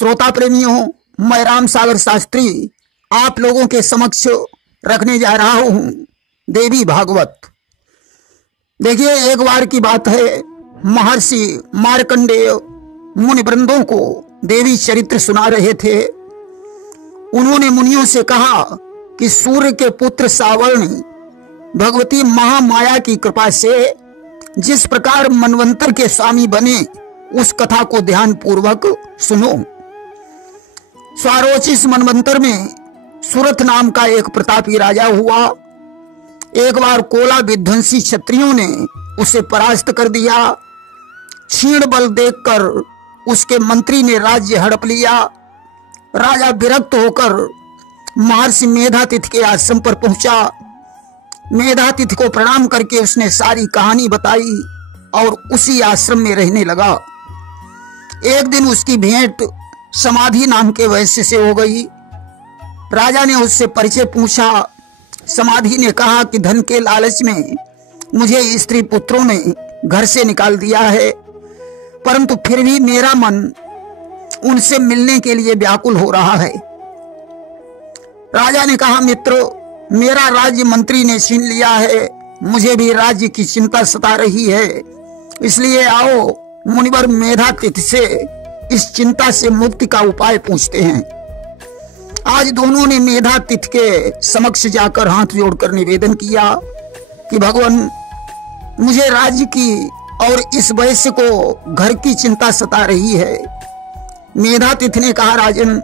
श्रोता प्रेमियों, मैं राम सागर शास्त्री आप लोगों के समक्ष रखने जा रहा हूं देवी भागवत। देखिए, एक बार की बात है, महर्षि मार्कंडेय मुनि वृंदों को देवी चरित्र सुना रहे थे। उन्होंने मुनियों से कहा कि सूर्य के पुत्र सावर्णी भगवती महामाया की कृपा से जिस प्रकार मनवंतर के स्वामी बने, उस कथा को ध्यान पूर्वक सुनो। स्वारोचिष मनवंतर में सुरथ नाम का एक प्रतापी राजा हुआ। एक बार कोला विध्वंसी क्षत्रियों ने उसे परास्त कर दिया। क्षीण बल देखकर उसके मंत्री ने राज्य हड़प लिया। राजा विरक्त होकर महर्षि मेधातिथि के आश्रम पर पहुंचा। मेधातिथि को प्रणाम करके उसने सारी कहानी बताई और उसी आश्रम में रहने लगा। एक दिन उसकी भेंट समाधि नाम के वैश्य से हो गई। राजा ने उससे परिचय पूछा। समाधि ने कहा कि धन के लालच में मुझे स्त्री पुत्रों ने घर से निकाल दिया है, परंतु फिर भी मेरा मन उनसे मिलने के लिए व्याकुल हो रहा है। राजा ने कहा, मित्र, मेरा राज्य मंत्री ने छीन लिया है, मुझे भी राज्य की चिंता सता रही है, इसलिए आओ मुनिवर मेधातिथि से इस चिंता से मुक्ति का उपाय पूछते हैं। आज दोनों ने मेधातिथि के समक्ष जाकर हाथ जोड़कर निवेदन किया कि भगवान, मुझे राज्य की और इस वैश्य को घर की चिंता सता रही है। मेधातिथि ने कहा, राजन,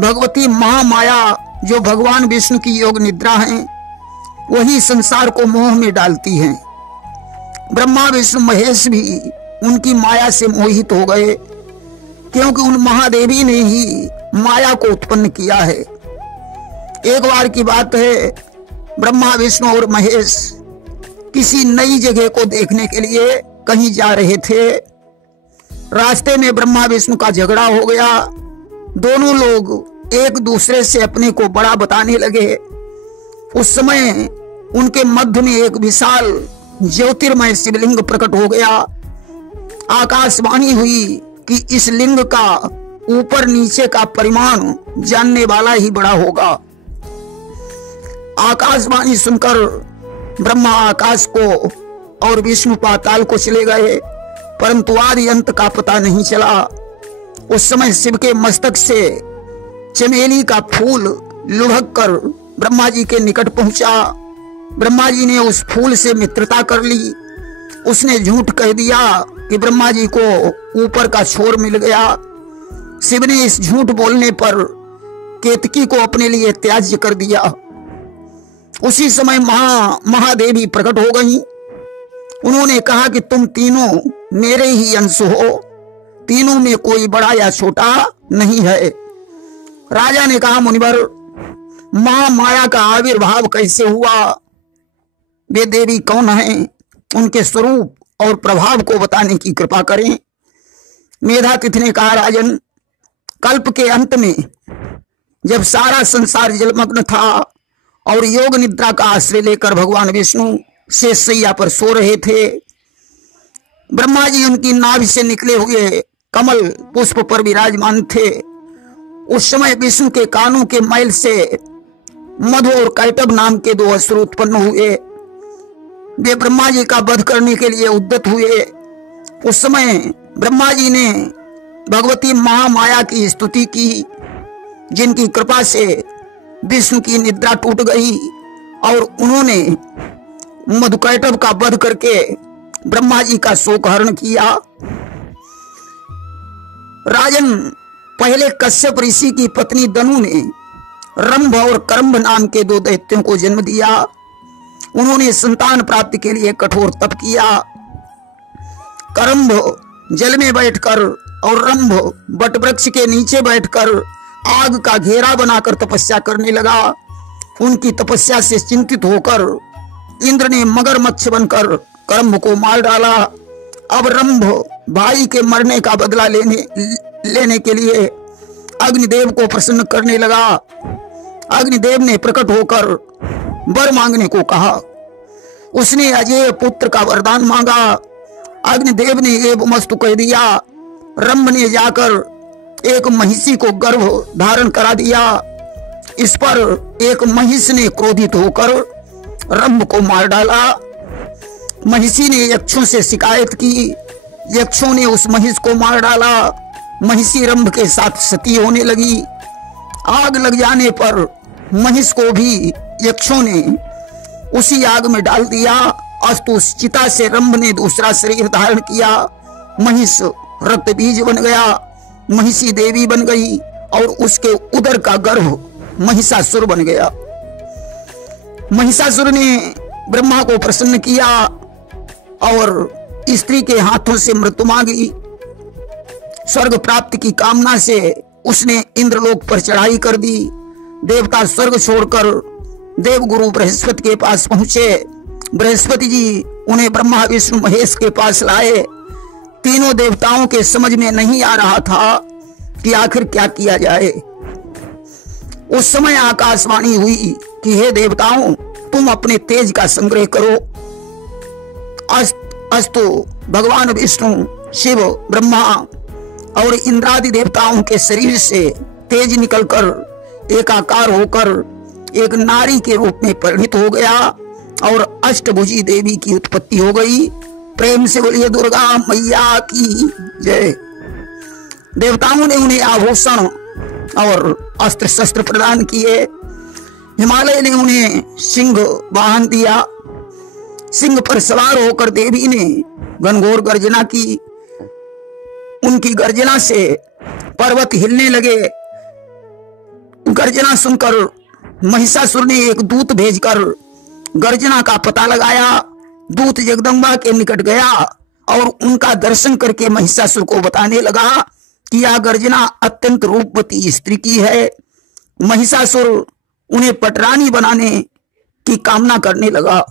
भगवती महामाया जो भगवान विष्णु की योग निद्रा हैं, वही संसार को मोह में डालती हैं। ब्रह्मा विष्णु महेश भी उनकी माया से मोहित हो गए, क्योंकि उन महादेवी ने ही माया को उत्पन्न किया है। एक बार की बात है, ब्रह्मा विष्णु और महेश किसी नई जगह को देखने के लिए कहीं जा रहे थे। रास्ते में ब्रह्मा विष्णु का झगड़ा हो गया। दोनों लोग एक दूसरे से अपने को बड़ा बताने लगे। उस समय उनके मध्य में एक विशाल ज्योतिर्मय शिवलिंग प्रकट हो गया। आकाशवाणी हुई कि इस लिंग का ऊपर नीचे का परिमाण जानने वाला ही बड़ा होगा। आकाशवाणी सुनकर ब्रह्मा आकाश को और विष्णु पाताल को चले गए, परंतु आदि अंत का पता नहीं चला। उस समय शिव के मस्तक से चमेली का फूल लुढ़क कर ब्रह्मा जी के निकट पहुंचा। ब्रह्मा जी ने उस फूल से मित्रता कर ली। उसने झूठ कह दिया कि ब्रह्मा जी को ऊपर का छोर मिल गया। शिव ने इस झूठ बोलने पर केतकी को अपने लिए त्याज्य कर दिया। उसी समय महादेवी प्रकट हो गई। उन्होंने कहा कि तुम तीनों मेरे ही अंश हो, तीनों में कोई बड़ा या छोटा नहीं है। राजा ने कहा, मुनिवर, महामाया का आविर्भाव कैसे हुआ? वे देवी कौन हैं? उनके स्वरूप और प्रभाव को बताने की कृपा करें। मेधातिथि ने कहा, राजन, कल्प के अंत में जब सारा संसार जलमग्न था और योग निद्रा का आश्रय लेकर भगवान विष्णु शेष शैया पर सो रहे थे, ब्रह्मा जी उनकी नाभि से निकले हुए कमल पुष्प पर विराजमान थे। उस समय विष्णु के कानों के मैल से मधु और कैटभ नाम के दो असुर उत्पन्न हुए। वे ब्रह्मा जी का वध करने के लिए उद्यत हुए। उस समय ब्रह्मा जी ने भगवती महामाया की स्तुति की, जिनकी कृपा से विष्णु की निद्रा टूट गई और उन्होंने मधुकैटभ का वध करके ब्रह्मा जी का शोक हरण किया। राजन, पहले कश्यप ऋषि की पत्नी दनु ने रंभ और करंभ नाम के दो दैत्यों को जन्म दिया। उन्होंने संतान प्राप्ति के लिए कठोर तप किया। करंभ जल में बैठकर और रंभ वटवृक्ष के नीचे बैठकर आग का घेरा बनाकर तपस्या करने लगा। उनकी तपस्या से चिंतित होकर इंद्र ने मगरमच्छ बनकर करंभ को मार डाला। अब रंभ भाई के मरने का बदला लेने के लिए अग्निदेव को प्रसन्न करने लगा। अग्निदेव ने प्रकट होकर वर मांगने को कहा। उसने अजय पुत्र का वरदान मांगा। अग्निदेव ने एवमस्तु कह दिया। रंभ ने जाकर एक महिषी को गर्भ धारण करा दिया। इस पर एक महिष ने क्रोधित होकर रंभ को मार डाला। महिषी ने यक्षों से शिकायत की, यक्षों ने उस महिष को मार डाला। महिषी रंभ के साथ सती होने लगी। आग लग जाने पर महिष को भी यक्षों ने उसी आग में डाल दिया। अस्तु उस चिता से रंभ ने दूसरा शरीर धारण किया। महिष रक्त बीज बन गया, महिषी देवी बन गई और उसके उदर का गर्भ महिषासुर बन गया। महिषासुर ने ब्रह्मा को प्रसन्न किया और स्त्री के हाथों से मृत्यु मांगी। स्वर्ग प्राप्ति की कामना से उसने इंद्रलोक पर चढ़ाई कर दी। देवता स्वर्ग छोड़कर देवगुरु बृहस्पति के पास पहुंचे। बृहस्पति जी उन्हें ब्रह्मा विष्णु महेश के पास लाए। तीनों देवताओं के समझ में नहीं आ रहा था कि आखिर क्या किया जाए। उस समय आकाशवाणी हुई कि हे देवताओं, तुम अपने तेज का संग्रह करो। अस्तु भगवान विष्णु, शिव, ब्रह्मा और इंद्रादि देवताओं के शरीर से तेज निकलकर एकाकार होकर एक नारी के रूप में परिणित हो गया और अष्टभुजी देवी की उत्पत्ति हो गई। प्रेम से बोलिए दुर्गा मैया की जय। देवताओं ने उन्हें आभूषण और अस्त्र शस्त्र प्रदान किए। हिमालय ने उन्हें सिंह वाहन दिया। सिंह पर सवार होकर देवी ने घनघोर गर्जना की। उनकी गर्जना से पर्वत हिलने लगे। गर्जना सुनकर महिषासुर ने एक दूत भेजकर गर्जना का पता लगाया। दूत जगदम्बा के निकट गया और उनका दर्शन करके महिषासुर को बताने लगा कि यह गर्जना अत्यंत रूपवती स्त्री की है। महिषासुर उन्हें पटरानी बनाने की कामना करने लगा।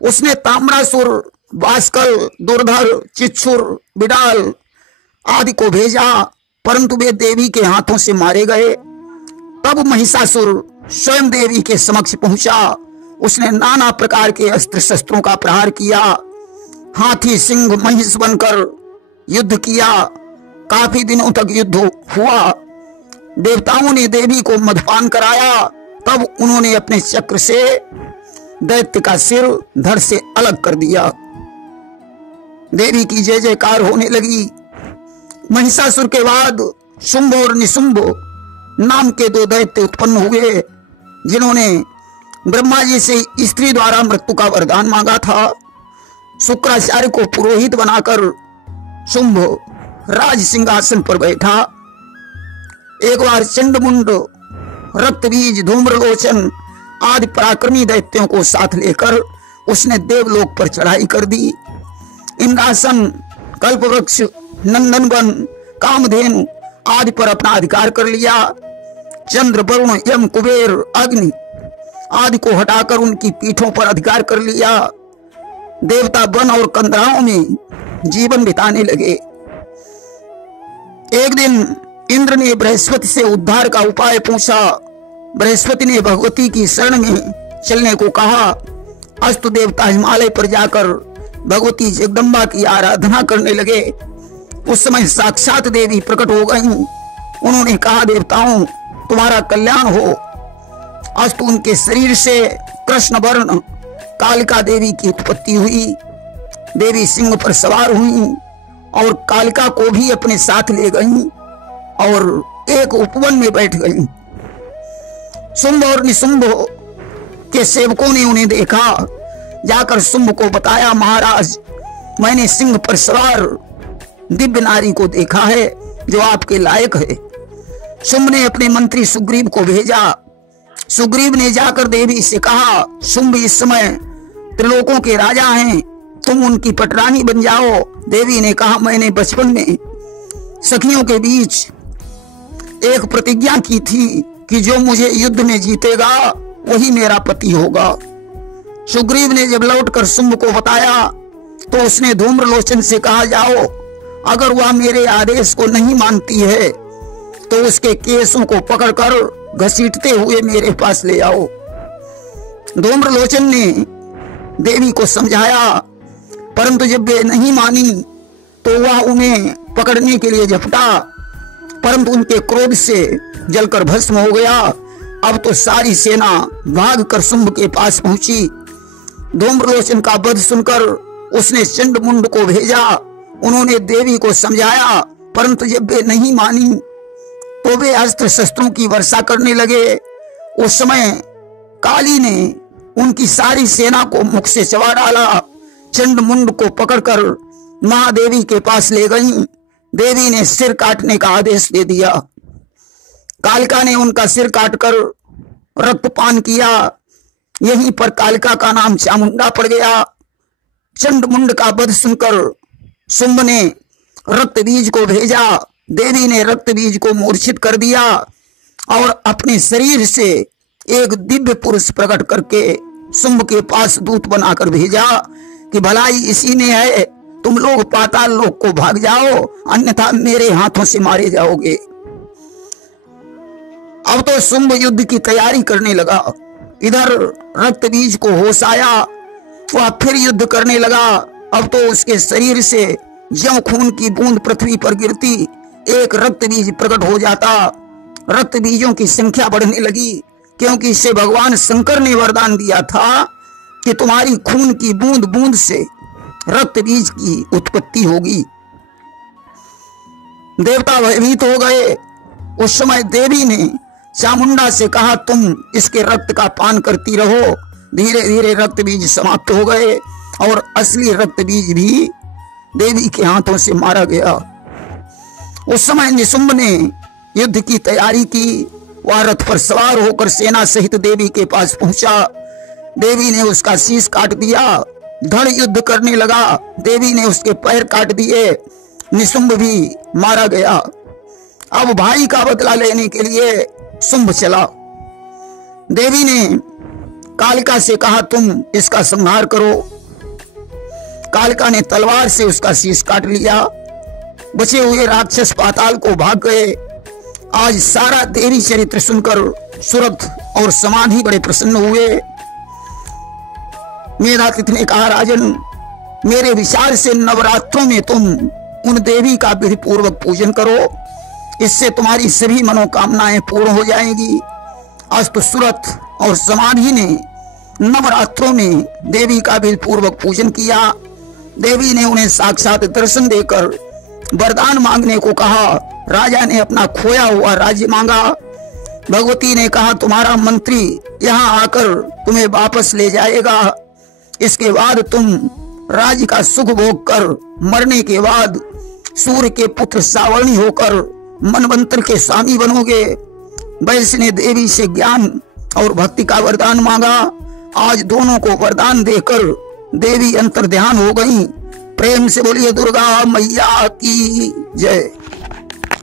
उसने ताम्रासुर, बाष्कल, दुर्धर, चिच्छुर, बिडाल आदि को भेजा, परंतु वे देवी के हाथों से मारे गए। तब महिषासुर स्वयं देवी के समक्ष पहुंचा। उसने नाना प्रकार के अस्त्र शस्त्रों का प्रहार किया। हाथी, सिंह, महिष बनकर युद्ध किया। काफी दिनों तक युद्ध हुआ। देवताओं ने देवी को मदपान कराया। तब उन्होंने अपने चक्र से दैत्य का सिर धड़ से अलग कर दिया। देवी की जय जयकार होने लगी। महिषासुर के बाद शुंभ और निशुंभ नाम के दो दैत्य उत्पन्न हुए, जिन्होंने ब्रह्मा जी से स्त्री द्वारा मृत्यु का वरदान मांगा था। शुक्राचार्य को पुरोहित बनाकर शुंभ राज सिंहासन पर बैठा। एक बार चंडमुंड, रक्तबीज, धूम्रलोचन आदि पराक्रमी दैत्यों को साथ लेकर उसने देवलोक पर चढ़ाई कर दी। इंद्रासन, कल्पवृक्ष, नंदनवन, कामधेनु आदि पर अपना अधिकार कर लिया। चंद्र, वरुण, यम, कुबेर, अग्नि आदि को हटाकर उनकी पीठों पर अधिकार कर लिया। देवता वन और कंदराओं में जीवन बिताने लगे। एक दिन इंद्र ने बृहस्पति से उद्धार का उपाय पूछा। बृहस्पति ने भगवती की शरण में चलने को कहा। अस्तु देवता हिमालय पर जाकर भगवती जगदम्बा की आराधना करने लगे। उस समय साक्षात देवी प्रकट हो गईं। उन्होंने कहा, देवताओं तुम्हारा कल्याण हो। अस्तु उनके शरीर से कृष्ण वर्ण कालिका देवी की उत्पत्ति हुई। देवी सिंह पर सवार हुई और कालिका को भी अपने साथ ले गईं और एक उपवन में बैठ गईं। शुंभ और निशुंभ के सेवकों ने उन्हें देखा। जाकर शुंभ को बताया, महाराज मैंने सिंह पर सवार दिव्य नारी को देखा है जो आपके लायक है। शुंभ ने अपने मंत्री सुग्रीव को भेजा। सुग्रीव ने जाकर देवी से कहा, शुंभ इस समय त्रिलोकों के राजा हैं, तुम उनकी पटरानी बन जाओ। देवी ने कहा, मैंने बचपन में सखियों के बीच एक प्रतिज्ञा की थी कि जो मुझे युद्ध में जीतेगा वही मेरा पति होगा। सुग्रीव ने जब लौटकर शुंभ को बताया तो उसने धूम्रलोचन से कहा, जाओ अगर वह मेरे आदेश को नहीं मानती है तो उसके केसों को पकड़कर घसीटते हुए मेरे पास ले आओ। धूम्रलोचन ने देवी को समझाया, परंतु जब वे नहीं मानी तो वह उन्हें पकड़ने के लिए झपटा, परंतु उनके क्रोध से जलकर भस्म हो गया। अब तो सारी सेना भागकर शुंभ के पास पहुंची। धूम्रलोचन का वध सुनकर उसने चंडमुंड को भेजा। उन्होंने देवी को समझाया, परंतु जब वे नहीं मानी तो वे अस्त्र शस्त्रों की वर्षा करने लगे। उस समय काली ने उनकी सारी सेना को मुख से चबा डाला। चंडमुंड को पकड़कर महादेवी के पास ले गई। देवी ने सिर काटने का आदेश दे दिया। कालिका ने उनका सिर काटकर रक्तपान किया। यहीं पर कालिका का नाम चामुंडा पड़ गया। चंडमुंड का वध सुनकर शुंभ ने रक्त बीज को भेजा। देवी ने रक्त बीज को मूर्छित कर दिया और अपने शरीर से एक दिव्य पुरुष प्रकट करके शुंभ के पास दूत बनाकर भेजा कि भलाई इसी ने है, तुम लोग पाताल लोक को भाग जाओ, अन्यथा मेरे हाथों से मारे जाओगे। अब तो शुंभ युद्ध की तैयारी करने लगा। इधर रक्त बीज को होश आया, वह फिर युद्ध करने लगा। अब तो उसके शरीर से ज्यों खून की बूंद पृथ्वी पर गिरती एक रक्त बीज प्रकट हो जाता। रक्त बीजों की संख्या बढ़ने लगी, क्योंकि इसे भगवान शंकर ने वरदान दिया था कि तुम्हारी खून की बूंद बूंद से रक्त बीज की उत्पत्ति होगी। देवता भयभीत हो गए। उस समय देवी ने चामुंडा से कहा, तुम इसके रक्त का पान करती रहो। धीरे धीरे रक्त बीज समाप्त हो गए और असली रक्त बीज भी देवी के हाथों से मारा गया। उस समय निशुंभ ने युद्ध की तैयारी की। वह रथ पर सवार होकर सेना सहित देवी के पास पहुंचा। देवी ने उसका शीश काट दिया। धड़ युद्ध करने लगा। देवी ने उसके पैर काट दिए। निशुंभ भी मारा गया। अब भाई का बदला लेने के लिए शुंभ चला। देवी ने कालिका से कहा, तुम इसका संहार करो। कालिका ने तलवार से उसका शीश काट लिया। बचे हुए राक्षस पाताल को भाग गए। आज सारा देवी चरित्र सुनकर सुरथ और समाधि बड़े प्रसन्न हुए। मेधातिथि ने कहा, राजन, मेरे विचार से नवरात्रों में तुम उन देवी का विधि पूर्वक पूजन करो, इससे तुम्हारी सभी मनोकामनाएं पूर्ण हो जाएंगी। आज तो सुरथ और समाधि ने नवरात्रों में देवी का विधि पूर्वक पूजन किया। देवी ने उन्हें साक्षात दर्शन देकर वरदान मांगने को कहा। राजा ने अपना खोया हुआ राज्य मांगा। भगवती ने कहा, तुम्हारा मंत्री यहाँ आकर तुम्हें वापस ले जाएगा। इसके बाद तुम राज्य का सुख भोग कर मरने के बाद सूर्य के पुत्र सावर्णी होकर मनवंतर के स्वामी बनोगे। वैश्य ने देवी से ज्ञान और भक्ति का वरदान मांगा। आज दोनों को वरदान देकर देवी अंतर्ध्यान हो गई। प्रेम से बोलिए दुर्गा मैया की जय।